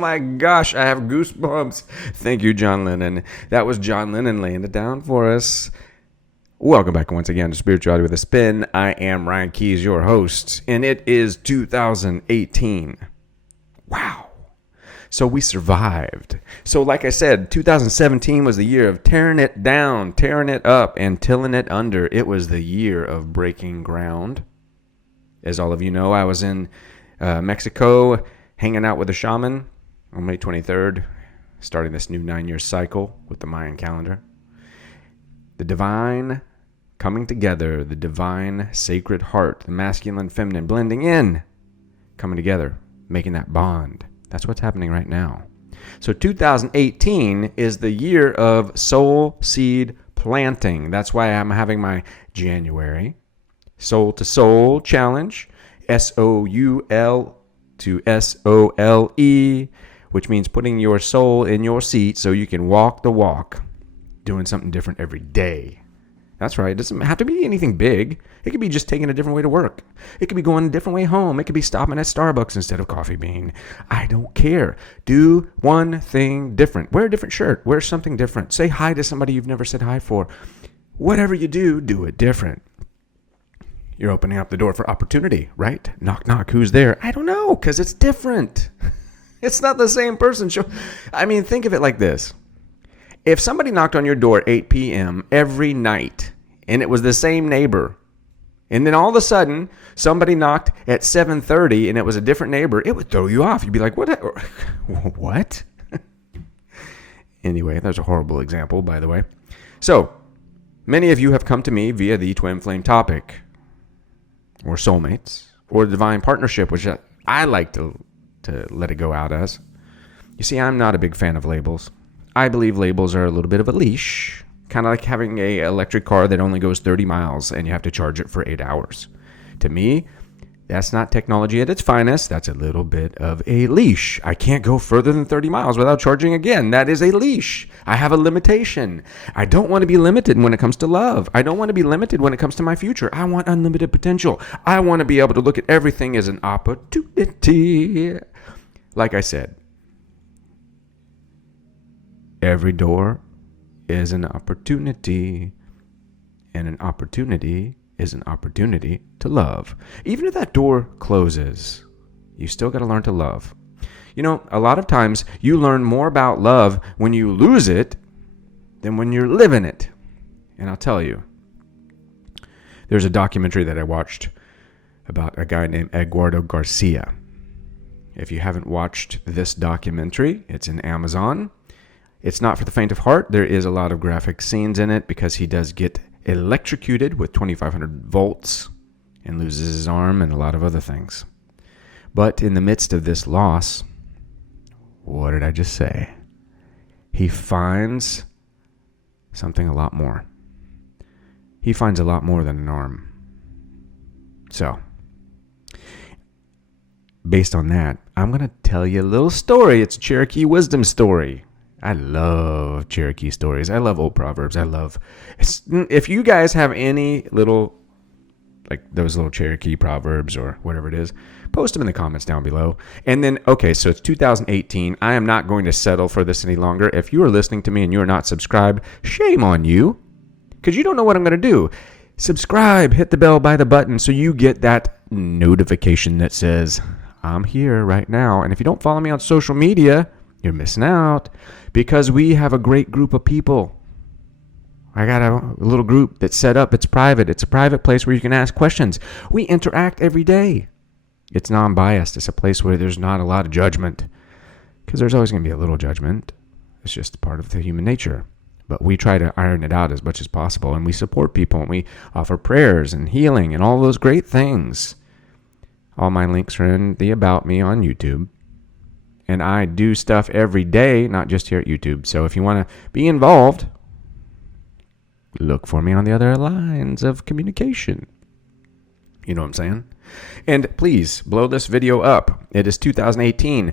my gosh, I have goosebumps. Thank you, John Lennon. That was John Lennon laying it down for us. Welcome back once again to Spirituality with a Spin. I am Ryan Keys, your host, and it is 2018. Wow. So we survived. So like I said, 2017 was the year of tearing it down, tearing it up, and tilling it under. It was the year of breaking ground. As all of you know, I was in Mexico hanging out with a shaman on May 23rd, starting this new 9-year cycle with the Mayan calendar. The divine coming together, the divine sacred heart, the masculine and feminine blending in, coming together, making that bond. That's what's happening right now. So 2018 is the year of soul seed planting. That's why I'm having my January Soul to Soul Challenge, SOUL to SOLE, which means putting your soul in your seat so you can walk the walk, doing something different every day. That's right. It doesn't have to be anything big. It could be just taking a different way to work. It could be going a different way home. It could be stopping at Starbucks instead of Coffee Bean. I don't care. Do one thing different. Wear a different shirt. Wear something different. Say hi to somebody you've never said hi for. Whatever you do, do it different. You're opening up the door for opportunity, right? Knock, knock. Who's there? I don't know, because it's different. It's not the same person. I mean, think of it like this. If somebody knocked on your door at 8 p.m. every night, and it was the same neighbor, and then all of a sudden, somebody knocked at 7:30, and it was a different neighbor, it would throw you off. You'd be like, what? What? Anyway, that's a horrible example, by the way. So, many of you have come to me via the twin flame topic, or soulmates, or divine partnership, which I like to let it go out as. You see, I'm not a big fan of labels. I believe labels are a little bit of a leash, kind of like having an electric car that only goes 30 miles and you have to charge it for 8 hours. To me, that's not technology at its finest. That's a little bit of a leash. I can't go further than 30 miles without charging again. That is a leash. I have a limitation. I don't want to be limited when it comes to love. I don't want to be limited when it comes to my future. I want unlimited potential. I want to be able to look at everything as an opportunity. Like I said, every door is an opportunity, and an opportunity is an opportunity to love. Even if that door closes, you still got to learn to love. You know, a lot of times you learn more about love when you lose it than when you're living it. And I'll tell you, there's a documentary that I watched about a guy named Eduardo Garcia. If you haven't watched this documentary, it's in Amazon. It's not for the faint of heart. There is a lot of graphic scenes in it because he does get electrocuted with 2,500 volts and loses his arm and a lot of other things. But in the midst of this loss, what did I just say? He finds something a lot more. He finds a lot more than an arm. So, based on that, I'm going to tell you a little story. It's a Cherokee wisdom story. I love Cherokee stories. I love old proverbs. If you guys have any little, like those little Cherokee proverbs or whatever it is, post them in the comments down below. And then, okay, so it's 2018. I am not going to settle for this any longer. If you are listening to me and you are not subscribed, shame on you, because you don't know what I'm going to do. Subscribe, hit the bell by the button so you get that notification that says, I'm here right now. And if you don't follow me on social media, you're missing out, because we have a great group of people. I got a little group that's set up. It's private. It's a private place where you can ask questions. We interact every day. It's non-biased. It's a place where there's not a lot of judgment, because there's always going to be a little judgment. It's just part of the human nature. But we try to iron it out as much as possible, and we support people, and we offer prayers and healing and all those great things. All my links are in the About Me on YouTube. And I do stuff every day, not just here at YouTube. So if you want to be involved, look for me on the other lines of communication. You know what I'm saying? And please, blow this video up. It is 2018.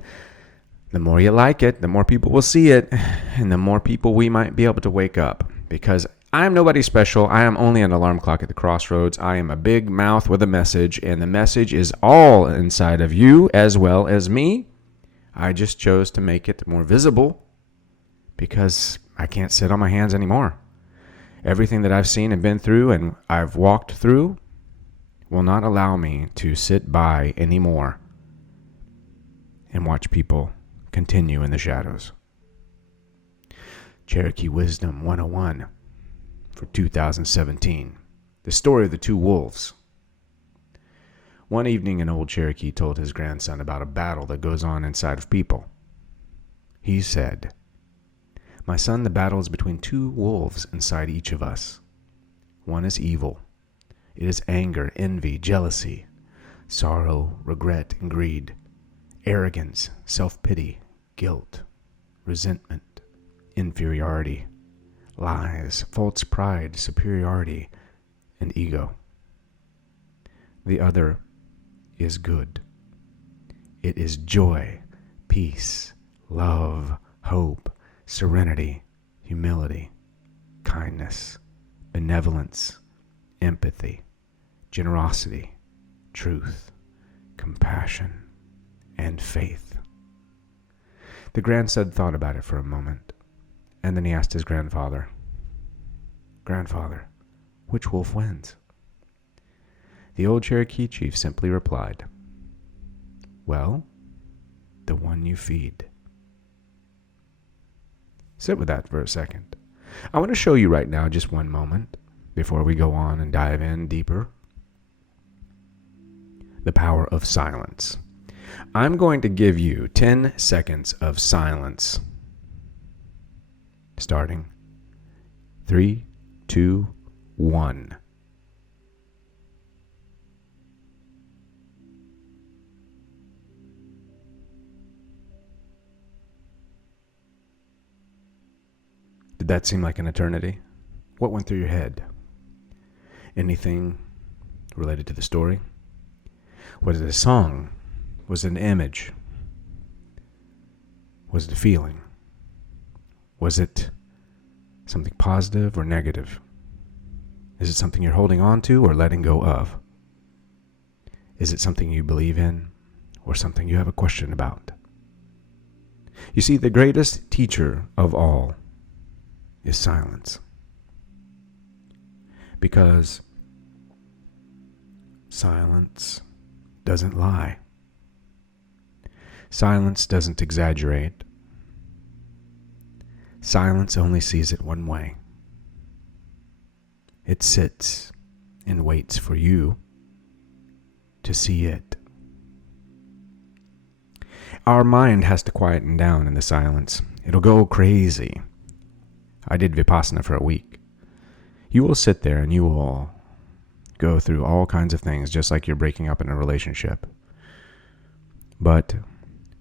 The more you like it, the more people will see it, and the more people we might be able to wake up. Because I'm nobody special. I am only an alarm clock at the crossroads. I am a big mouth with a message, and the message is all inside of you as well as me. I just chose to make it more visible because I can't sit on my hands anymore. Everything that I've seen and been through and I've walked through will not allow me to sit by anymore and watch people continue in the shadows. Cherokee Wisdom 101 for 2017. The story of the two wolves. One evening, an old Cherokee told his grandson about a battle that goes on inside of people. He said, "My son, the battle is between two wolves inside each of us. One is evil. It is anger, envy, jealousy, sorrow, regret, and greed, arrogance, self-pity, guilt, resentment, inferiority, lies, false pride, superiority, and ego. The other is good. It is joy, peace, love, hope, serenity, humility, kindness, benevolence, empathy, generosity, truth, compassion, and faith." The grandson thought about it for a moment, and then he asked his grandfather, "Grandfather, which wolf wins?" The old Cherokee chief simply replied, "Well, the one you feed." Sit with that for a second. I want to show you right now, just one moment, before we go on and dive in deeper, the power of silence. I'm going to give you 10 seconds of silence. Starting 3, 2, 1. Did that seem like an eternity? What went through your head? Anything related to the story? Was it a song? Was it an image? Was it a feeling? Was it something positive or negative? Is it something you're holding on to or letting go of? Is it something you believe in or something you have a question about? You see, the greatest teacher of all is silence. Because silence doesn't lie. Silence doesn't exaggerate. Silence only sees it one way. It sits and waits for you to see it. Our mind has to quieten down in the silence. It'll go crazy. I did Vipassana for a week. You will sit there and you will go through all kinds of things, just like you're breaking up in a relationship. But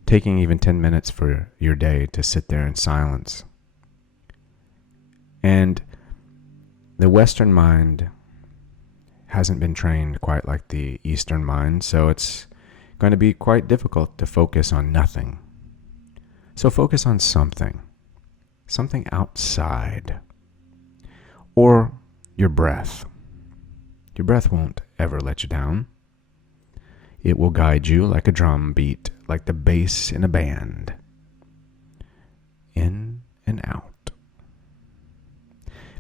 taking even 10 minutes for your day to sit there in silence. And the Western mind hasn't been trained quite like the Eastern mind, so it's going to be quite difficult to focus on nothing. So focus on something outside, or your breath. Your breath won't ever let you down. It will guide you like a drum beat, like the bass in a band. In and out.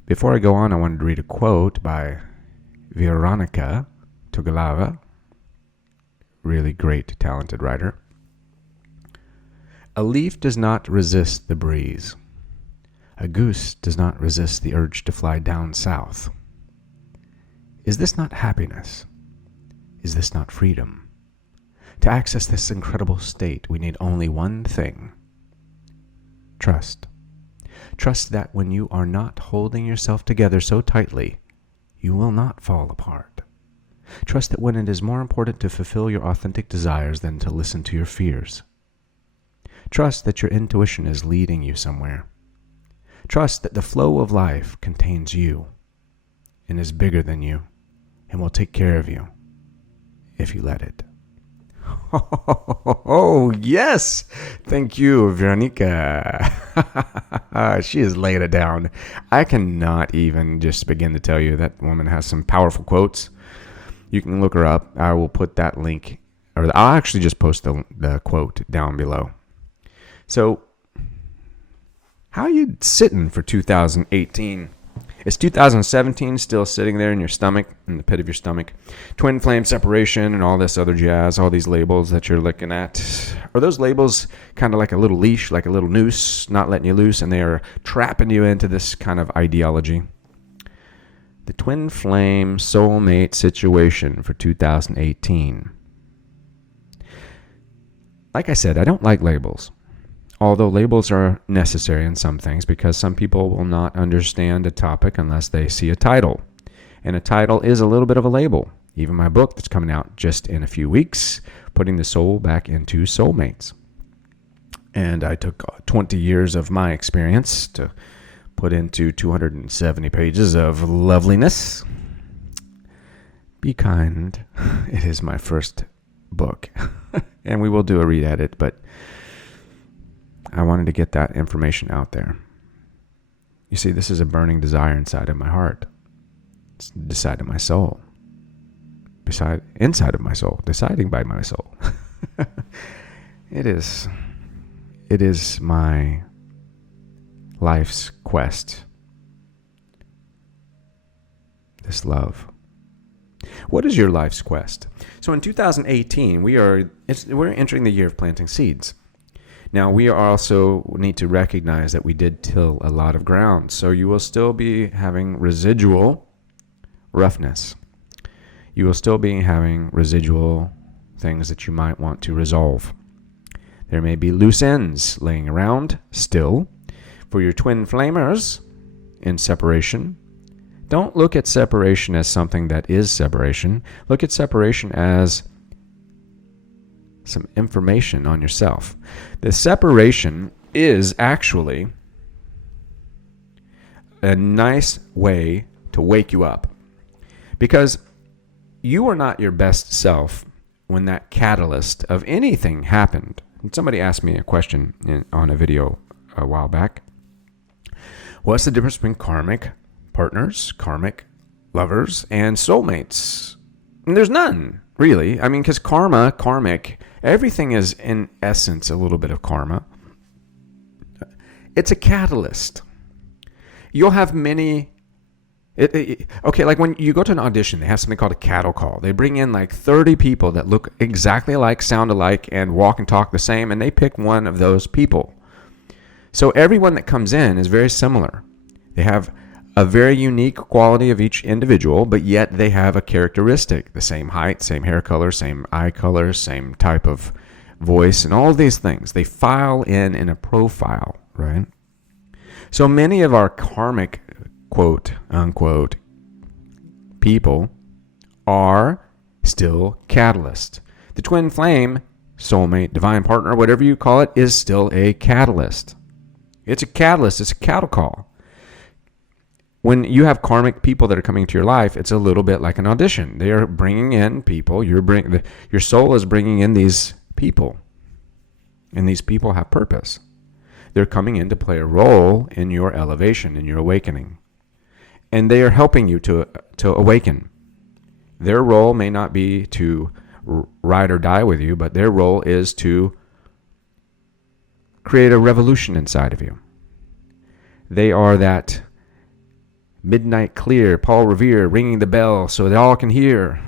Before I go on, I wanted to read a quote by Veronica Togalava, really great, talented writer. "A leaf does not resist the breeze. A goose does not resist the urge to fly down south. Is this not happiness? Is this not freedom? To access this incredible state, we need only one thing. Trust. Trust that when you are not holding yourself together so tightly, you will not fall apart. Trust that when it is more important to fulfill your authentic desires than to listen to your fears. Trust that your intuition is leading you somewhere. Trust that the flow of life contains you and is bigger than you and will take care of you if you let it." Oh, yes. Thank you, Veronica. She has laid it down. I cannot even just begin to tell you that woman has some powerful quotes. You can look her up. I will put that link, or I'll actually just post the quote down below. So, how are you sitting for 2018? Is 2017 still sitting there in your stomach, in the pit of your stomach? Twin flame separation and all this other jazz, all these labels that you're looking at. Are those labels kind of like a little leash, like a little noose, not letting you loose, and they are trapping you into this kind of ideology? The twin flame soulmate situation for 2018. Like I said, I don't like labels. Although labels are necessary in some things because some people will not understand a topic unless they see a title. And a title is a little bit of a label. Even my book that's coming out just in a few weeks, Putting the Soul Back into Soulmates. And I took 20 years of my experience to put into 270 pages of loveliness. Be kind. It is my first book. And we will do a read edit, but I wanted to get that information out there. You see, this is a burning desire inside of my heart. It's inside of my soul. Inside of my soul. Deciding by my soul. It is my life's quest. This love. What is your life's quest? So in 2018, we're entering the year of planting seeds. Now, we also need to recognize that we did till a lot of ground, so you will still be having residual roughness. You will still be having residual things that you might want to resolve. There may be loose ends laying around still. For your twin flamers in separation, don't look at separation as something that is separation. Look at separation as some information on yourself. The separation is actually a nice way to wake you up, because you are not your best self when that catalyst of anything happened. And somebody asked me a question on a video a while back. What's the difference between karmic partners, karmic lovers, and soulmates? And there's none, really. I mean, because karmic, everything is in essence a little bit of karma. It's a catalyst. You'll have many. Okay, like when you go to an audition, they have something called a cattle call. They bring in like 30 people that look exactly alike, sound alike, and walk and talk the same, and they pick one of those people. So everyone that comes in is very similar. They have a very unique quality of each individual, but yet they have a characteristic, the same height, same hair color, same eye color, same type of voice, and all of these things. They file in a profile, right? So many of our karmic, quote unquote, people are still catalyst. The twin flame, soulmate, divine partner, whatever you call it, is still a catalyst. It's a catalyst. It's a cattle call. When you have karmic people that are coming to your life, it's a little bit like an audition. They are bringing in people. Your soul is bringing in these people, and these people have purpose. They're coming in to play a role in your elevation, in your awakening, and they are helping you to awaken. Their role may not be to ride or die with you, but their role is to create a revolution inside of you. They are that midnight clear, Paul Revere ringing the bell so they all can hear.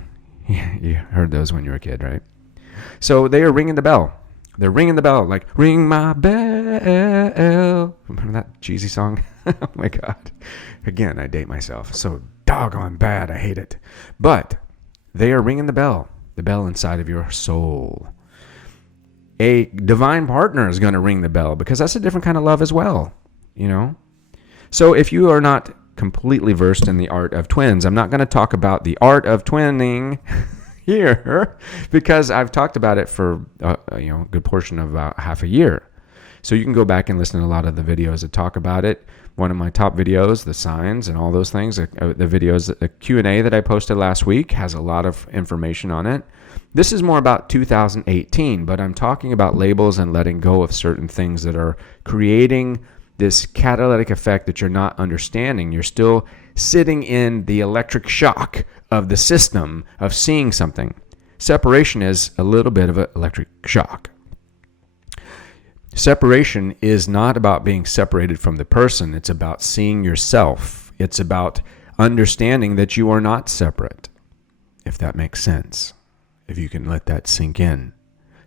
You heard those when you were a kid, right? So they are ringing the bell. They're ringing the bell, like, ring my bell. Remember that cheesy song? Oh my God. Again, I date myself. So doggone bad. I hate it. But they are ringing the bell inside of your soul. A divine partner is going to ring the bell, because that's a different kind of love as well, you know? So if you are not completely versed in the art of twins, I'm not going to talk about the art of twinning here, because I've talked about it for a good portion of about half a year. So you can go back and listen to a lot of the videos that talk about it. One of my top videos, the signs and all those things, the videos, the Q&A that I posted last week has a lot of information on it. This is more about 2018, but I'm talking about labels and letting go of certain things that are creating this catalytic effect that you're not understanding. You're still sitting in the electric shock of the system of seeing something. Separation is a little bit of an electric shock. Separation is not about being separated from the person. It's about seeing yourself. It's about understanding that you are not separate, if that makes sense, if you can let that sink in.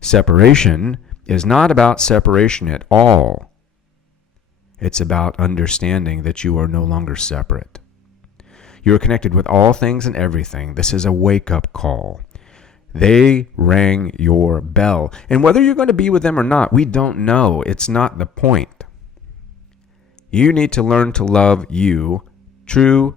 Separation is not about separation at all. It's about understanding that you are no longer separate. You are connected with all things and everything. This is a wake-up call. They rang your bell. And whether you're going to be with them or not, we don't know. It's not the point. You need to learn to love you through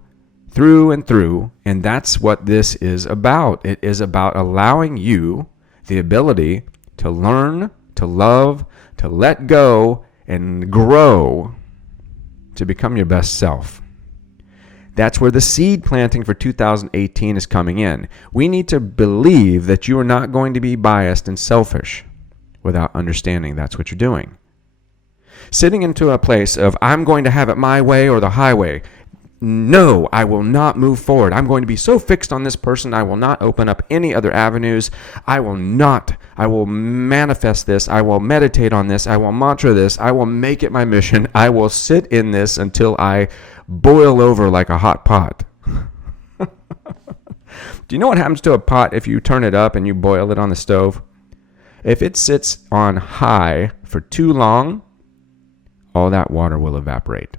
and through, and that's what this is about. It is about allowing you the ability to learn, to love, to let go, and grow to become your best self. That's where the seed planting for 2018 is coming in. We need to believe that you are not going to be biased and selfish without understanding that's what you're doing. Sitting into a place of, I'm going to have it my way or the highway. No, I will not move forward. I'm going to be so fixed on this person, I will not open up any other avenues. I will manifest this. I will meditate on this. I will mantra this. I will make it my mission. I will sit in this until I boil over like a hot pot. Do you know what happens to a pot if you turn it up and you boil it on the stove? If it sits on high for too long, all that water will evaporate.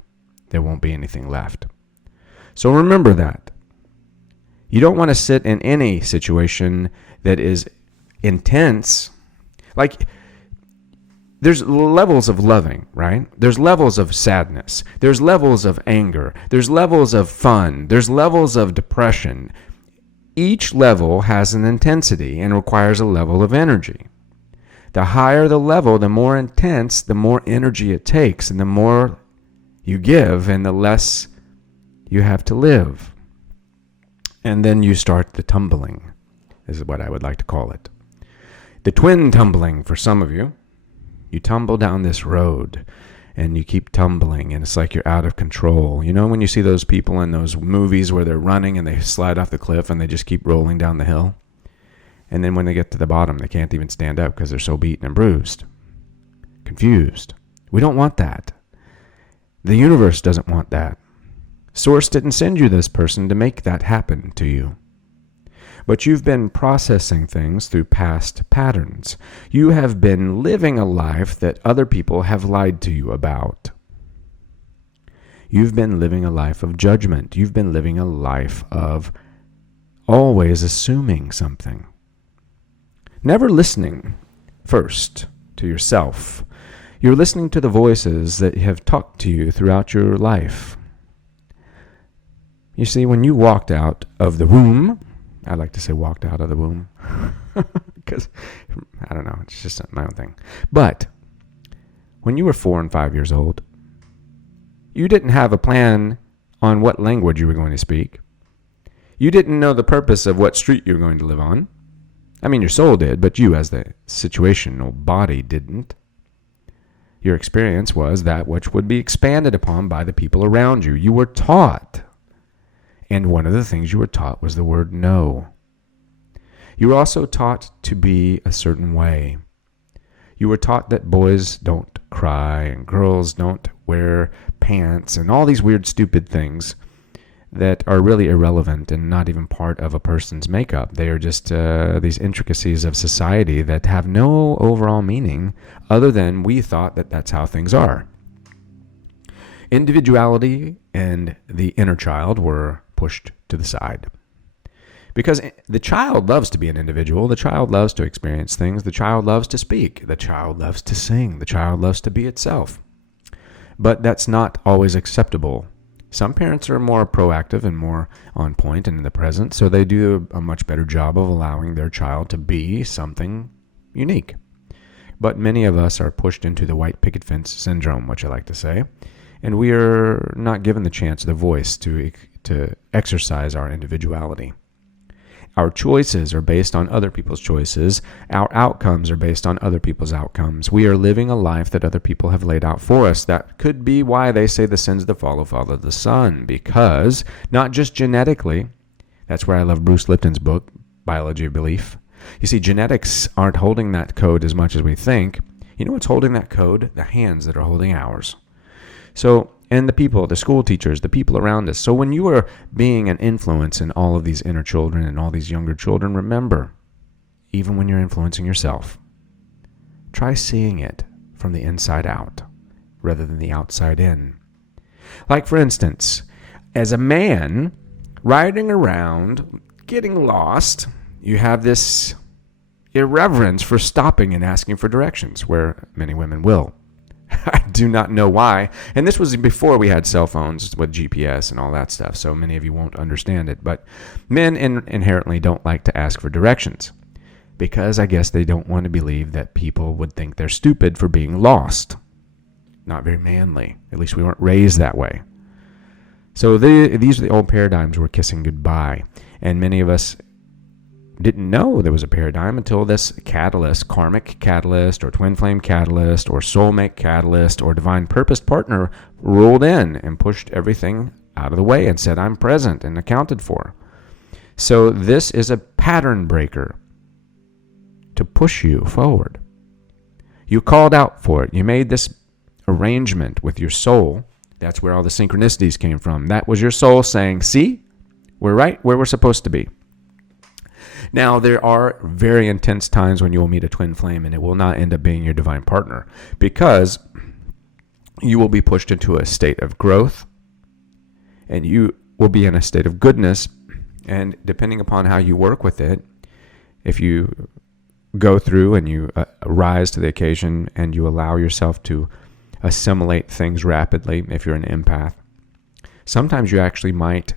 There won't be anything left. So remember that. You don't want to sit in any situation that is intense. Like, there's levels of loving, right? There's levels of sadness. There's levels of anger. There's levels of fun. There's levels of depression. Each level has an intensity and requires a level of energy. The higher the level, the more intense, the more energy it takes, and the more you give and the less you have to live. And then you start the tumbling, is what I would like to call it. The twin tumbling for some of you. You tumble down this road and you keep tumbling and it's like you're out of control. You know when you see those people in those movies where they're running and they slide off the cliff and they just keep rolling down the hill? And then when they get to the bottom, they can't even stand up because they're so beaten and bruised, confused. We don't want that. The universe doesn't want that. Source didn't send you this person to make that happen to you. But you've been processing things through past patterns. You have been living a life that other people have lied to you about. You've been living a life of judgment. You've been living a life of always assuming something. Never listening first to yourself. You're listening to the voices that have talked to you throughout your life. You see, when you walked out of the womb, I like to say walked out of the womb because, I don't know, it's just my own thing. But when you were 4 and 5 years old, you didn't have a plan on what language you were going to speak. You didn't know the purpose of what street you were going to live on. I mean, your soul did, but you as the situational body didn't. Your experience was that which would be expanded upon by the people around you. You were taught. And one of the things you were taught was the word no. You were also taught to be a certain way. You were taught that boys don't cry and girls don't wear pants and all these weird, stupid things that are really irrelevant and not even part of a person's makeup. They are just these intricacies of society that have no overall meaning other than we thought that that's how things are. Individuality and the inner child were pushed to the side. Because the child loves to be an individual. The child loves to experience things. The child loves to speak. The child loves to sing. The child loves to be itself. But that's not always acceptable. Some parents are more proactive and more on point and in the present, so they do a much better job of allowing their child to be something unique. But many of us are pushed into the white picket fence syndrome, which I like to say, and we are not given the chance, the voice to exercise our individuality. Our choices are based on other people's choices. Our outcomes are based on other people's outcomes. We are living a life that other people have laid out for us. That could be why they say the sins that follow the sun, because not just genetically, that's where I love Bruce Lipton's book, Biology of Belief. You see, genetics aren't holding that code as much as we think. You know what's holding that code? The hands that are holding ours. So, and the people, the school teachers, the people around us. So when you are being an influence in all of these inner children and all these younger children, remember, even when you're influencing yourself, try seeing it from the inside out rather than the outside in. Like, for instance, as a man riding around, getting lost, you have this irreverence for stopping and asking for directions, where many women will. I do not know why. And this was before we had cell phones with GPS and all that stuff, so many of you won't understand it. But men inherently don't like to ask for directions because I guess they don't want to believe that people would think they're stupid for being lost. Not very manly. At least we weren't raised that way. So these are the old paradigms we're kissing goodbye. And many of us didn't know there was a paradigm until this catalyst, karmic catalyst, or twin flame catalyst, or soulmate catalyst, or divine purposed partner rolled in and pushed everything out of the way and said, I'm present and accounted for. So this is a pattern breaker to push you forward. You called out for it. You made this arrangement with your soul. That's where all the synchronicities came from. That was your soul saying, see, we're right where we're supposed to be. Now, there are very intense times when you will meet a twin flame and it will not end up being your divine partner because you will be pushed into a state of growth and you will be in a state of goodness. And depending upon how you work with it, if you go through and you rise to the occasion and you allow yourself to assimilate things rapidly, if you're an empath, sometimes you actually might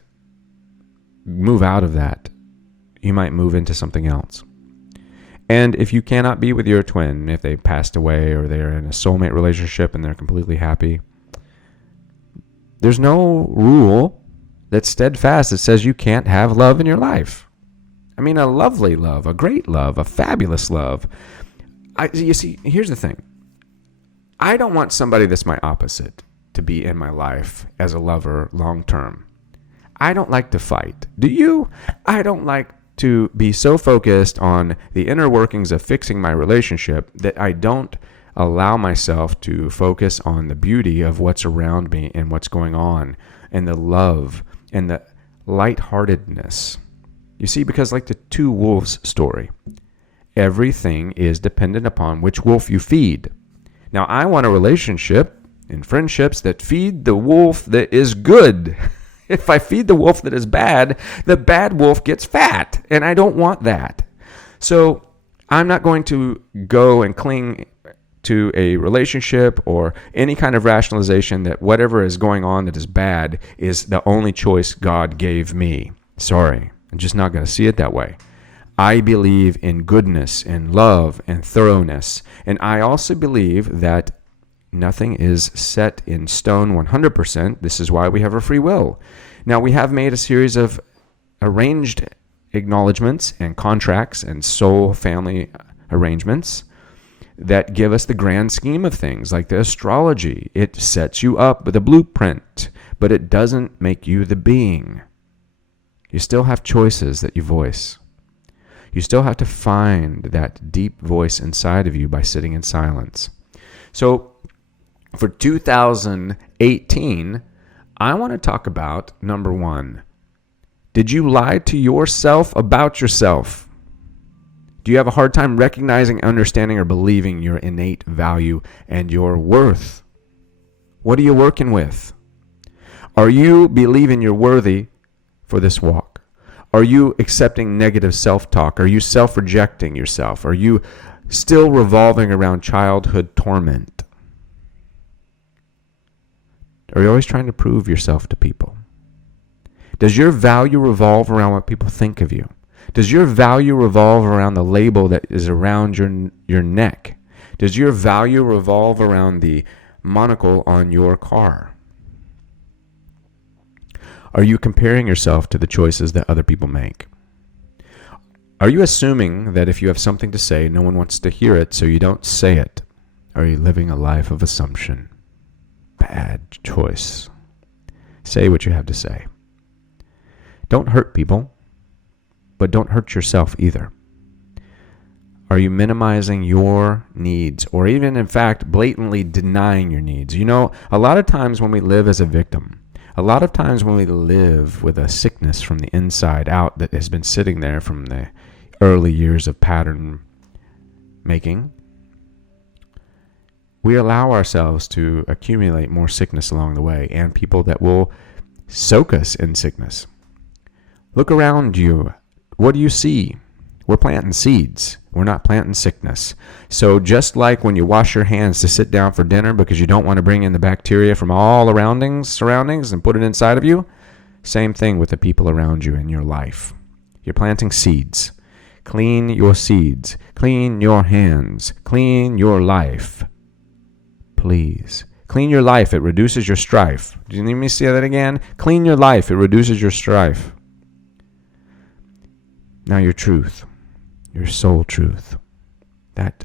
move out of that. You might move into something else. And if you cannot be with your twin, if they passed away or they're in a soulmate relationship and they're completely happy, there's no rule that's steadfast that says you can't have love in your life. I mean, a lovely love, a great love, a fabulous love. You see, here's the thing. I don't want somebody that's my opposite to be in my life as a lover long term. I don't like to fight. Do you? I don't like to be so focused on the inner workings of fixing my relationship that I don't allow myself to focus on the beauty of what's around me and what's going on and the love and the lightheartedness. You see, because like the two wolves story, everything is dependent upon which wolf you feed. Now, I want a relationship and friendships that feed the wolf that is good. If I feed the wolf that is bad, the bad wolf gets fat, and I don't want that. So I'm not going to go and cling to a relationship or any kind of rationalization that whatever is going on that is bad is the only choice God gave me. Sorry, I'm just not going to see it that way. I believe in goodness and love and thoroughness, and I also believe that nothing is set in stone 100%. This is why we have a free will. Now, we have made a series of arranged acknowledgments and contracts and soul family arrangements that give us the grand scheme of things, like the astrology. It sets you up with a blueprint, but it doesn't make you the being. You still have choices that you voice. You still have to find that deep voice inside of you by sitting in silence. So, for 2018, I want to talk about, number one, did you lie to yourself about yourself? Do you have a hard time recognizing, understanding, or believing your innate value and your worth? What are you working with? Are you believing you're worthy for this walk? Are you accepting negative self-talk? Are you self-rejecting yourself? Are you still revolving around childhood torment? Are you always trying to prove yourself to people? Does your value revolve around what people think of you? Does your value revolve around the label that is around your neck? Does your value revolve around the monocle on your car? Are you comparing yourself to the choices that other people make? Are you assuming that if you have something to say, no one wants to hear it, so you don't say it? Are you living a life of assumption? Bad choice. Say what you have to say. Don't hurt people, but don't hurt yourself either. Are you minimizing your needs, or even, in fact, blatantly denying your needs? You know, a lot of times when we live as a victim, a lot of times when we live with a sickness from the inside out that has been sitting there from the early years of pattern making, we allow ourselves to accumulate more sickness along the way, and people that will soak us in sickness. Look around you. What do you see? We're planting seeds. We're not planting sickness. So just like when you wash your hands to sit down for dinner because you don't want to bring in the bacteria from all surroundings and put it inside of you, same thing with the people around you in your life. You're planting seeds. Clean your seeds. Clean your hands. Clean your life. Please. Clean your life. It reduces your strife. Do you need me to say that again? Clean your life. It reduces your strife. Now your truth. Your soul truth, that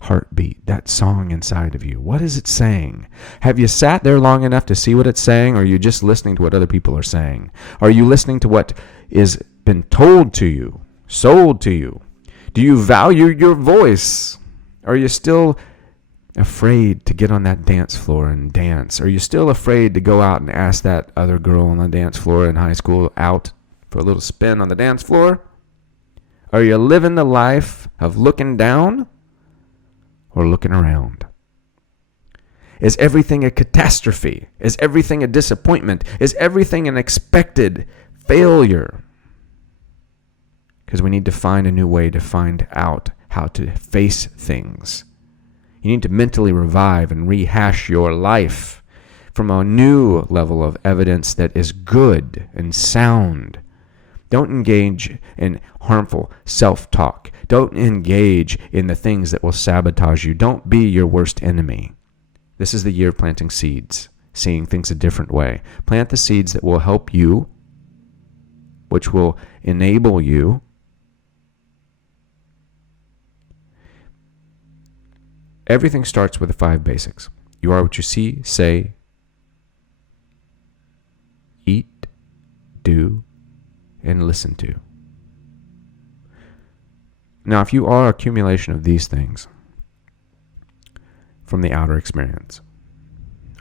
heartbeat, that song inside of you. What is it saying? Have you sat there long enough to see what it's saying, or are you just listening to what other people are saying? Are you listening to what is been told to you, sold to you? Do you value your voice? Are you still afraid to get on that dance floor and dance? Are you still afraid to go out and ask that other girl on the dance floor in high school out for a little spin on the dance floor? Are you living the life of looking down or looking around? Is everything a catastrophe? Is everything a disappointment? Is everything an expected failure? Because we need to find a new way to find out how to face things. You need to mentally revive and rehash your life from a new level of evidence that is good and sound. Don't engage in harmful self-talk. Don't engage in the things that will sabotage you. Don't be your worst enemy. This is the year of planting seeds, seeing things a different way. Plant the seeds that will help you, which will enable you. Everything starts with the 5 basics. You are what you see, say, eat, do, and listen to. Now, if you are an accumulation of these things from the outer experience,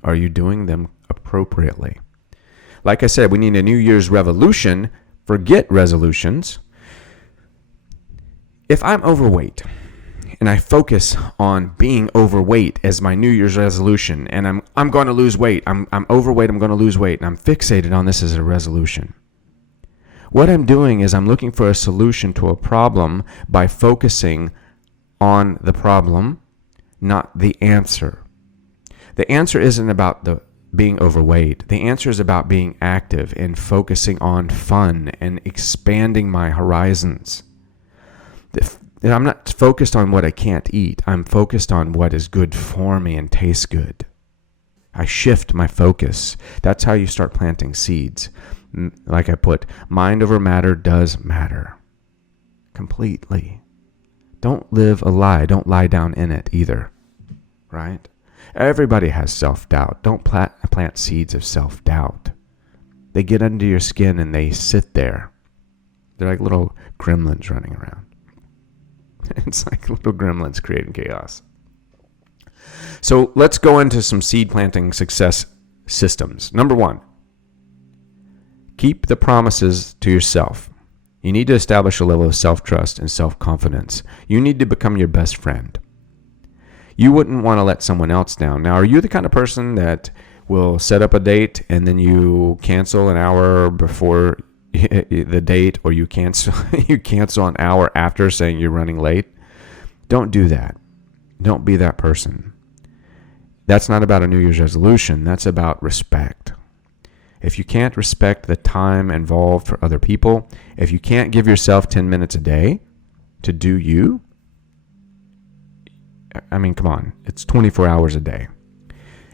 are you doing them appropriately? Like I said, we need a New Year's revolution. Forget resolutions. If I'm overweight and I focus on being overweight as my New Year's resolution, and I'm going to lose weight, I'm overweight, I'm going to lose weight, and I'm fixated on this as a resolution, what I'm doing is I'm looking for a solution to a problem by focusing on the problem, not the answer. The answer isn't about being overweight. The answer is about being active and focusing on fun and expanding my horizons. I'm not focused on what I can't eat. I'm focused on what is good for me and tastes good. I shift my focus. That's how you start planting seeds. Like I put, mind over matter does matter. Completely. Don't live a lie. Don't lie down in it either. Right? Everybody has self-doubt. Don't plant seeds of self-doubt. They get under your skin and they sit there. They're like little gremlins running around. It's like little gremlins creating chaos. So let's go into some seed planting success systems. Number 1, keep the promises to yourself. You need to establish a level of self-trust and self-confidence. You need to become your best friend. You wouldn't want to let someone else down. Now, are you the kind of person that will set up a date and then you cancel an hour before the date, or you cancel an hour after saying you're running late? Don't do that. Don't be that person. That's not about a New Year's resolution. That's about respect. If you can't respect the time involved for other people, if you can't give yourself 10 minutes a day to do you, I mean, come on, it's 24 hours a day.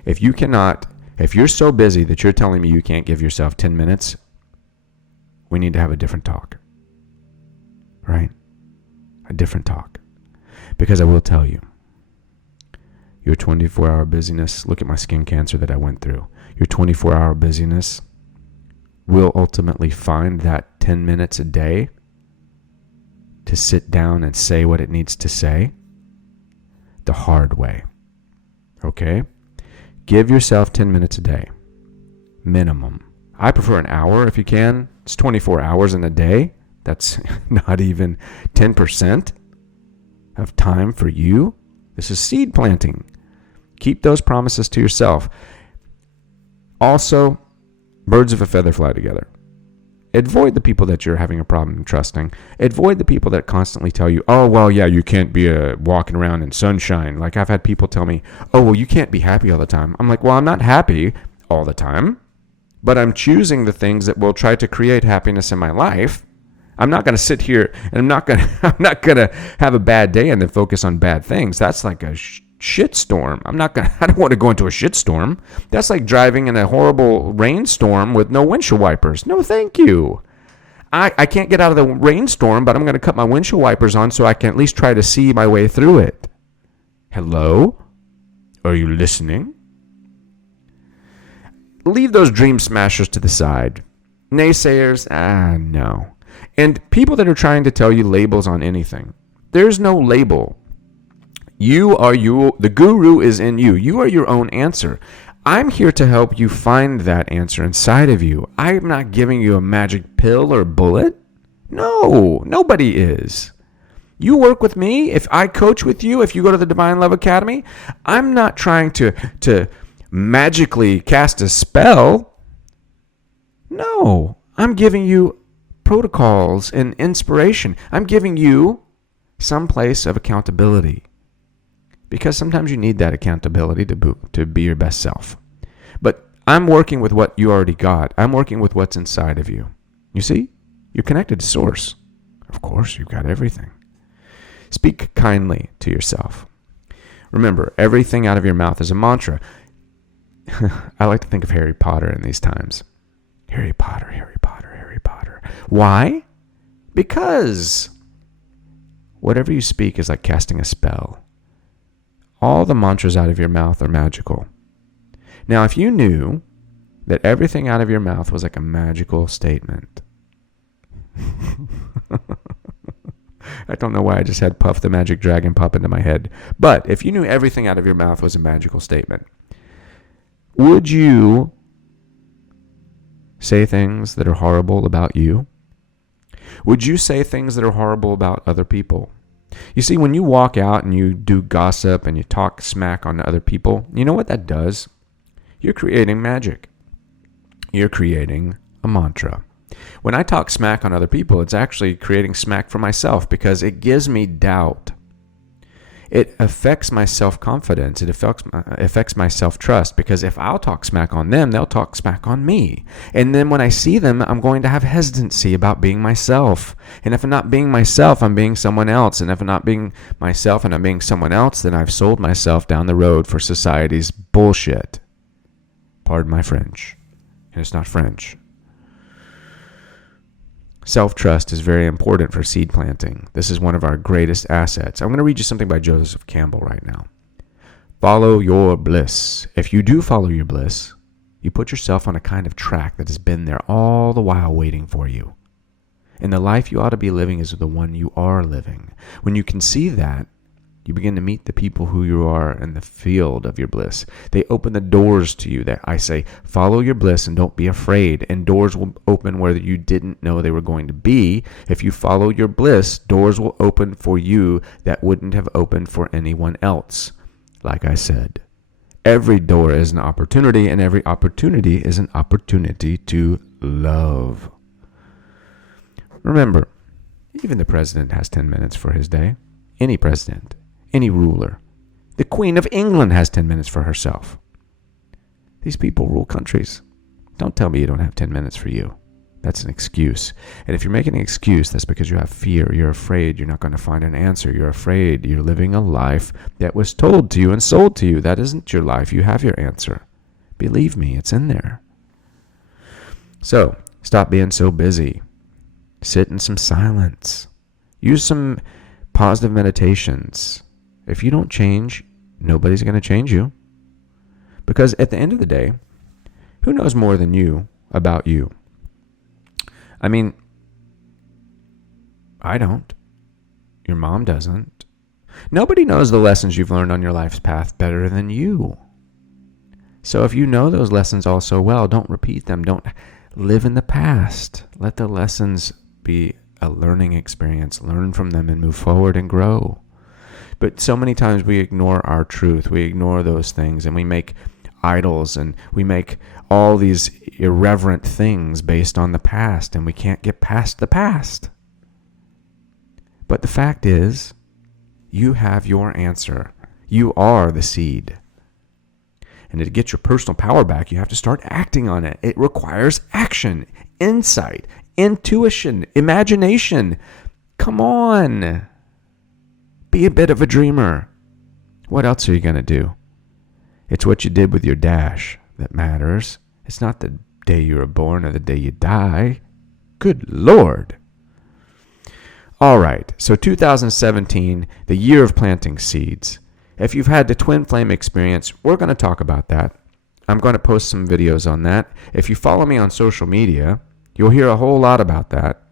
If you're so busy that you're telling me you can't give yourself 10 minutes, we need to have a different talk, right? A different talk. Because I will tell you, your 24-hour busyness, look at my skin cancer that I went through. Your 24-hour busyness will ultimately find that 10 minutes a day to sit down and say what it needs to say the hard way. Okay? Give yourself 10 minutes a day. Minimum. I prefer an hour if you can. It's 24 hours in a day. That's not even 10% of time for you. This is seed planting. Keep those promises to yourself. Also, birds of a feather fly together. Avoid the people that you're having a problem trusting. Avoid the people that constantly tell you, oh, well, yeah, you can't be walking around in sunshine. Like I've had people tell me, oh, well, you can't be happy all the time. I'm like, well, I'm not happy all the time, but I'm choosing the things that will try to create happiness in my life. I'm not going to sit here and I'm not going to have a bad day and then focus on bad things. That's like a shitstorm. I don't want to go into a shitstorm. That's like driving in a horrible rainstorm with no windshield wipers. No, thank you. I can't get out of the rainstorm, but I'm going to cut my windshield wipers on so I can at least try to see my way through it. Hello? Are you listening? Leave those dream smashers to the side. Naysayers, no. And people that are trying to tell you labels on anything. There's no label. You are you. The guru is in you. You are your own answer. I'm here to help you find that answer inside of you. I'm not giving you a magic pill or bullet. No, nobody is. You work with me. If I coach with you, if you go to the Divine Love Academy, I'm not trying to magically cast a spell. No, I'm giving you protocols and inspiration. I'm giving you some place of accountability. Because sometimes you need that accountability to be your best self. But I'm working with what you already got. I'm working with what's inside of you. You see? You're connected to Source. Of course, you've got everything. Speak kindly to yourself. Remember, everything out of your mouth is a mantra. I like to think of Harry Potter in these times. Harry Potter, Harry Potter, Harry Potter. Why? Because whatever you speak is like casting a spell. All the mantras out of your mouth are magical. Now, if you knew that everything out of your mouth was like a magical statement. I don't know why I just had Puff the Magic Dragon pop into my head. But if you knew everything out of your mouth was a magical statement, would you say things that are horrible about you? Would you say things that are horrible about other people? You see, when you walk out and you do gossip and you talk smack on other people, you know what that does? You're creating magic. You're creating a mantra. When I talk smack on other people, it's actually creating smack for myself because it gives me doubt. It affects my self-confidence. It affects my self-trust because if I'll talk smack on them, they'll talk smack on me. And then when I see them, I'm going to have hesitancy about being myself. And if I'm not being myself, I'm being someone else. And if I'm not being myself and I'm being someone else, then I've sold myself down the road for society's bullshit. Pardon my French. And it's not French. Self-trust is very important for seed planting. This is one of our greatest assets. I'm going to read you something by Joseph Campbell right now. Follow your bliss. If you do follow your bliss, you put yourself on a kind of track that has been there all the while waiting for you. And the life you ought to be living is the one you are living. When you can see that, you begin to meet the people who you are in the field of your bliss. They open the doors to you. That I say, follow your bliss and don't be afraid. And doors will open where you didn't know they were going to be. If you follow your bliss, doors will open for you that wouldn't have opened for anyone else. Like I said, every door is an opportunity, and every opportunity is an opportunity to love. Remember, even the president has 10 minutes for his day. Any president. Any ruler. The Queen of England has 10 minutes for herself. These people rule countries. Don't tell me you don't have 10 minutes for you. That's an excuse. And if you're making an excuse, that's because you have fear. You're afraid you're not going to find an answer. You're afraid you're living a life that was told to you and sold to you. That isn't your life. You have your answer. Believe me, it's in there. So, stop being so busy. Sit in some silence. Use some positive meditations. If you don't change, nobody's going to change you. Because at the end of the day, who knows more than you about you? I mean, I don't. Your mom doesn't. Nobody knows the lessons you've learned on your life's path better than you. So if you know those lessons all so well, don't repeat them. Don't live in the past. Let the lessons be a learning experience. Learn from them and move forward and grow. But so many times we ignore our truth. We ignore those things, and we make idols, and we make all these irreverent things based on the past, and we can't get past the past. But the fact is, you have your answer. You are the seed. And to get your personal power back, you have to start acting on it. It requires action, insight, intuition, imagination. Come on. Be a bit of a dreamer. What else are you going to do? It's what you did with your dash that matters. It's not the day you were born or the day you die. Good Lord. All right, so 2017, the year of planting seeds. If you've had the twin flame experience, we're going to talk about that. I'm going to post some videos on that. If you follow me on social media, you'll hear a whole lot about that.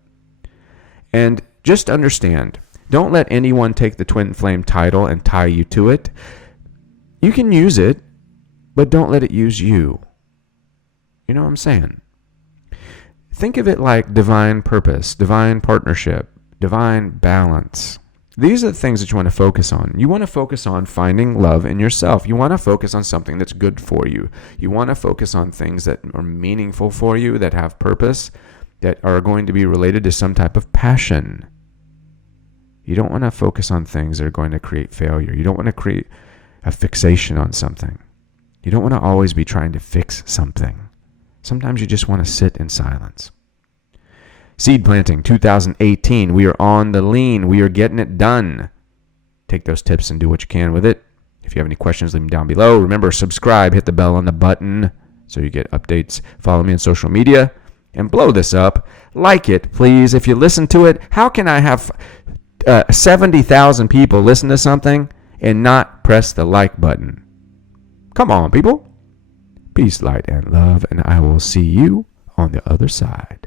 And just understand, don't let anyone take the twin flame title and tie you to it. You can use it, but don't let it use you. You know what I'm saying? Think of it like divine purpose, divine partnership, divine balance. These are the things that you want to focus on. You want to focus on finding love in yourself. You want to focus on something that's good for you. You want to focus on things that are meaningful for you, that have purpose, that are going to be related to some type of passion. You don't want to focus on things that are going to create failure. You don't want to create a fixation on something. You don't want to always be trying to fix something. Sometimes you just want to sit in silence. Seed planting 2018. We are on the lean. We are getting it done. Take those tips and do what you can with it. If you have any questions, leave them down below. Remember, subscribe, hit the bell on the button so you get updates. Follow me on social media and blow this up. Like it, please. If you listen to it, how can I have 70,000 people listen to something and not press the like button? Come on, people. Peace, light, and love, and I will see you on the other side.